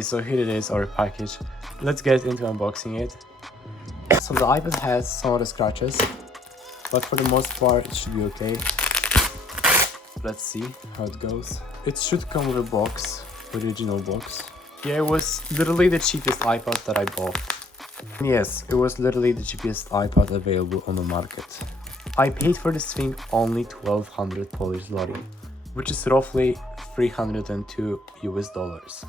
Okay, so here it is, our package. Let's get into unboxing it. So the iPad has some of the scratches, but for the most part it should be okay. Let's see how it goes. It should come with a box, original box. Yeah, it was literally the cheapest iPad that I bought. Yes, it was literally the cheapest iPad available on the market. I paid for this thing only 1200 Polish zloty, which is roughly $302 US.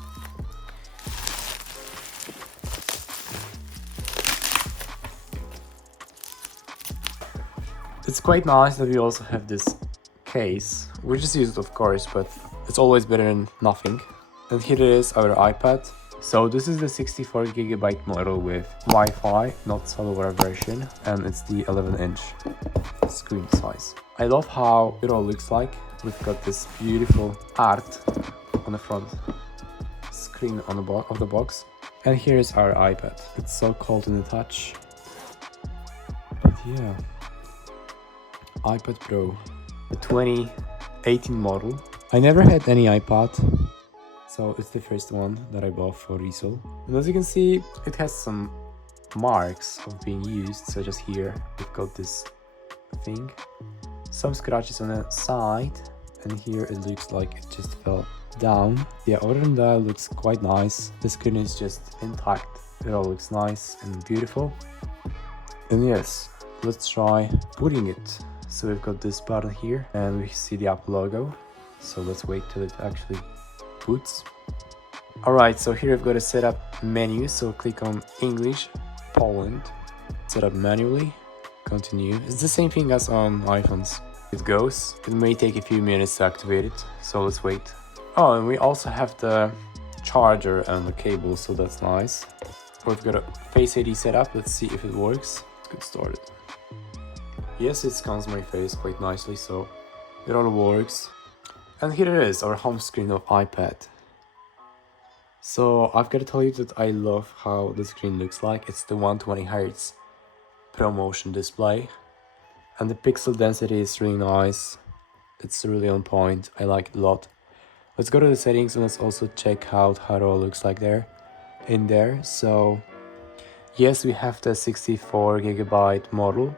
It's quite nice that we also have this case, which is used of course, but it's always better than nothing. And here it is, our iPad. So this is the 64GB model with Wi-Fi, not cellular version, and it's the 11-inch screen size. I love how it all looks like. We've got this beautiful art on the front screen on the of the box. And here's our iPad. It's so cold in the touch. But yeah, iPad Pro, the 2018 model. I never had any iPad, so it's the first one that I bought for Resale. And as you can see, it has some marks of being used, such as here, we've got this thing. Some scratches on the side, and here it looks like it just fell down. Yeah, other than that, it looks quite nice. The screen is just intact. It all looks nice and beautiful. And yes, let's try putting it. So we've got this button here, and we see the Apple logo. So let's wait till it actually boots. Alright, so here I've got a setup menu, so click on English, Poland, set up manually, continue. It's the same thing as on iPhones. It goes. It may take a few minutes to activate it, so let's wait. Oh, and we also have the charger and the cable, so that's nice. We've got a Face ID set up, let's see if it works. Let's get started. Yes, it scans my face quite nicely, so it all works. And here it is, our home screen of iPad. So I've got to tell you that I love how the screen looks like. It's the 120Hz ProMotion display. And the pixel density is really nice. It's really on point. I like it a lot. Let's go to the settings and let's also check out how it all looks like in there. So yes, we have the 64GB model.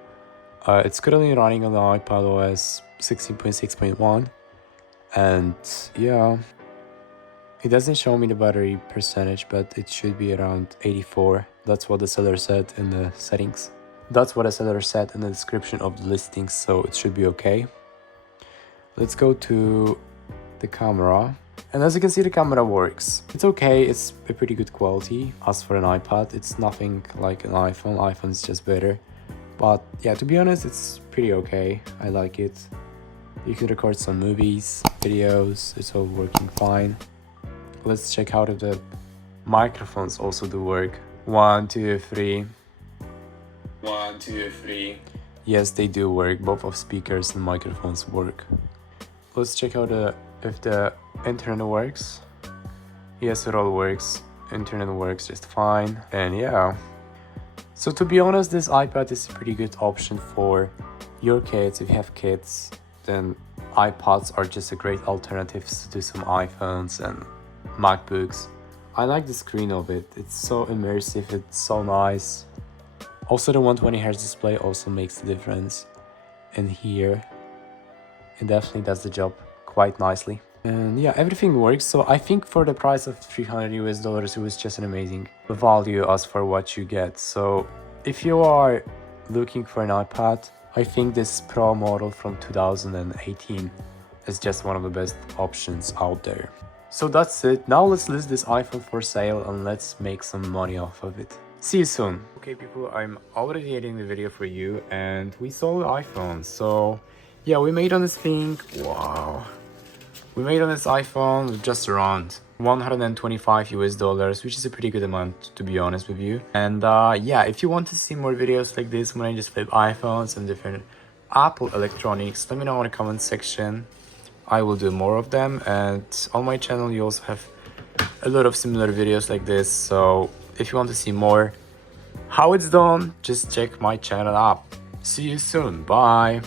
It's currently running on the iPad OS 16.6.1. And yeah, it doesn't show me the battery percentage, but it should be around 84. That's what the seller said in the settings. That's what the seller said in the description of the listing, so it should be okay. Let's go to the camera. And as you can see, the camera works. It's okay, it's a pretty good quality. As for an iPad, it's nothing like an iPhone. iPhone is just better. But yeah, to be honest, it's pretty okay. I like it. You can record some movies, videos, it's all working fine. Let's check out if the microphones also do work. 1, 2, 3. 1, 2, 3. Yes, they do work. Both of speakers and microphones work. Let's check out if the internet works. Yes, it all works. Internet works just fine. And yeah. So to be honest, this iPad is a pretty good option for your kids. If you have kids, then iPads are just a great alternatives to some iPhones and MacBooks. I like the screen of it. It's so immersive, it's so nice. Also the 120Hz display also makes the difference. And here, it definitely does the job quite nicely. And yeah, everything works. So I think for the price of $300 US, it was just an amazing value as for what you get. So if you are looking for an iPad, I think this Pro model from 2018 is just one of the best options out there. So that's it. Now let's list this iPhone for sale and let's make some money off of it. See you soon. Okay people, I'm already editing the video for you and we sold the iPhone. So yeah, we made on this thing, wow. We made on this iPhone just around $125 US, which is a pretty good amount to be honest with you. And yeah, if you want to see more videos like this when I just flip iPhones and different Apple electronics, let me know in the comment section. I will do more of them, and on my channel you also have a lot of similar videos like this, so if you want to see more how it's done, just check my channel out. See you soon, bye.